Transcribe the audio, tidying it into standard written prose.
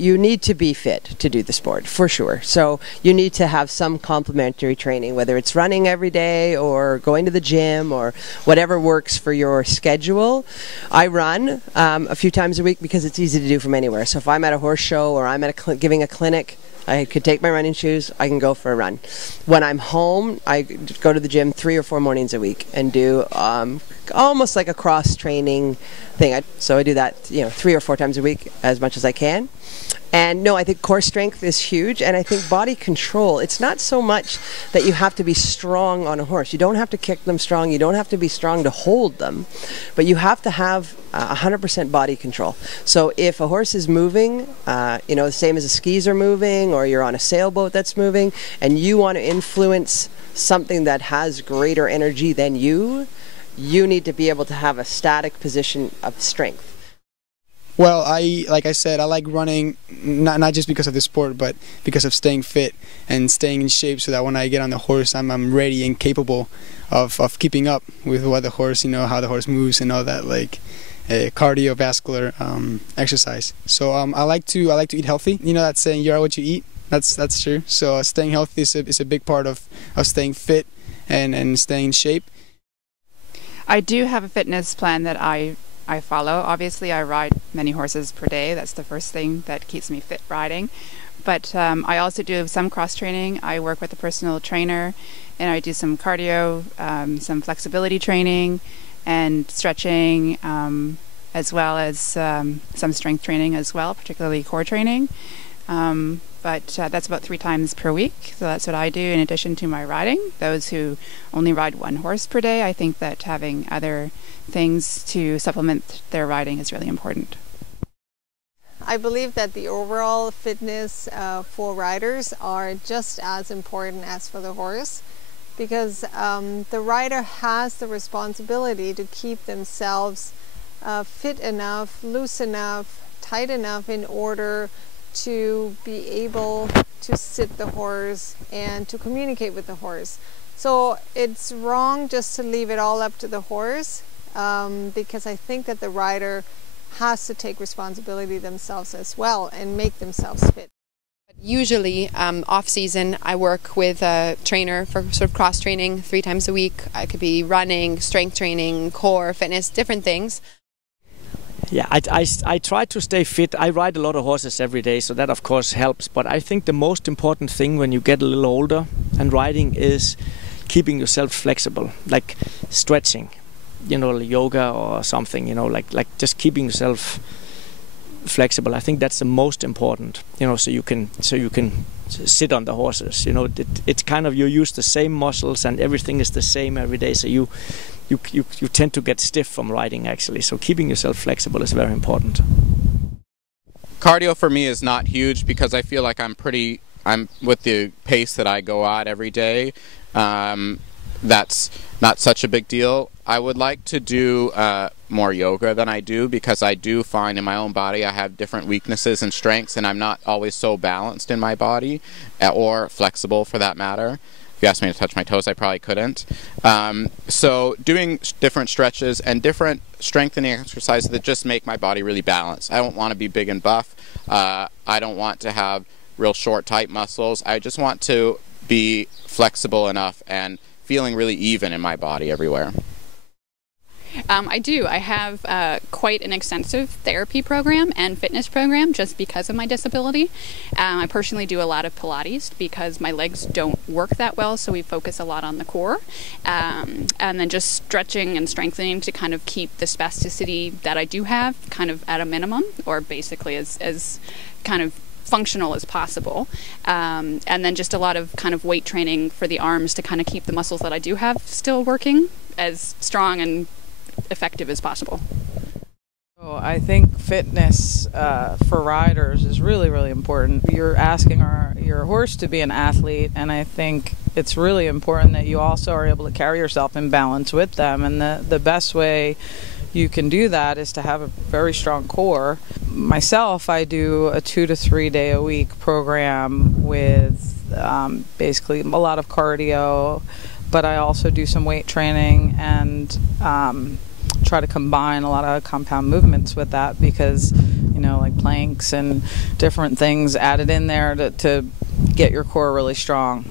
you need to be fit to do the sport, for sure. So you need to have some complementary training, whether it's running every day or going to the gym or whatever works for your schedule. I run a few times a week because it's easy to do from anywhere. So if I'm at a horse show or I'm at giving a clinic, I could take my running shoes, I can go for a run. When I'm home, I go to the gym 3 or 4 mornings a week and do almost like a cross-training thing. So I do that 3 or 4 times a week as much as I can. And no, I think core strength is huge, and I think body control, it's not so much that you have to be strong on a horse. You don't have to kick them strong, you don't have to be strong to hold them, but you have to have 100% body control. So if a horse is moving, the same as the skis are moving, or you're on a sailboat that's moving, and you want to influence something that has greater energy than you need to be able to have a static position of strength. Well, like I said, I like running, not just because of the sport, but because of staying fit and staying in shape, so that when I get on the horse, I'm ready and capable of keeping up with what the horse, how the horse moves and all that, like cardiovascular exercise. So I like to eat healthy. That saying, you are what you eat. That's true. So staying healthy is a big part of staying fit and staying in shape. I do have a fitness plan that I follow. Obviously, I ride many horses per day. That's the first thing that keeps me fit, riding. But I also do some cross training. I work with a personal trainer, and I do some cardio, some flexibility training, and stretching, as well as some strength training as well, particularly core training. But that's about 3 times per week. So that's what I do in addition to my riding. Those who only ride 1 horse per day, I think that having other things to supplement their riding is really important. I believe that the overall fitness for riders are just as important as for the horse, because the rider has the responsibility to keep themselves fit enough, loose enough, tight enough in order to be able to sit the horse and to communicate with the horse. So it's wrong just to leave it all up to the horse, because I think that the rider has to take responsibility themselves as well and make themselves fit. Usually, off season, I work with a trainer for sort of cross training 3 times a week. I could be running, strength training, core, fitness, different things. Yeah, I try to stay fit. I ride a lot of horses every day, so that of course helps. But I think the most important thing when you get a little older and riding is keeping yourself flexible, like stretching, yoga or something, like just keeping yourself flexible. I think that's the most important, so you can sit on the horses. It's kind of, you use the same muscles and everything is the same every day, so you tend to get stiff from riding, actually. So keeping yourself flexible is very important. Cardio for me is not huge because I feel like I'm with the pace that I go at every day. That's not such a big deal. I would like to do more yoga than I do, because I do find in my own body I have different weaknesses and strengths, and I'm not always so balanced in my body, or flexible for that matter. If you asked me to touch my toes, I probably couldn't. So doing different stretches and different strengthening exercises that just make my body really balanced. I don't want to be big and buff. I don't want to have real short, tight muscles. I just want to be flexible enough and feeling really even in my body everywhere. I do. I have quite an extensive therapy program and fitness program just because of my disability. I personally do a lot of Pilates because my legs don't work that well, so we focus a lot on the core. And then just stretching and strengthening to kind of keep the spasticity that I do have kind of at a minimum, or basically as kind of functional as possible. And then just a lot of kind of weight training for the arms to kind of keep the muscles that I do have still working as strong and effective as possible. I think fitness for riders is really, really important. You're asking your horse to be an athlete, and I think it's really important that you also are able to carry yourself in balance with them. And the best way you can do that is to have a very strong core. Myself, I do a 2 to 3 day a week program with basically a lot of cardio, but I also do some weight training and try to combine a lot of compound movements with that, because like planks and different things added in there to get your core really strong.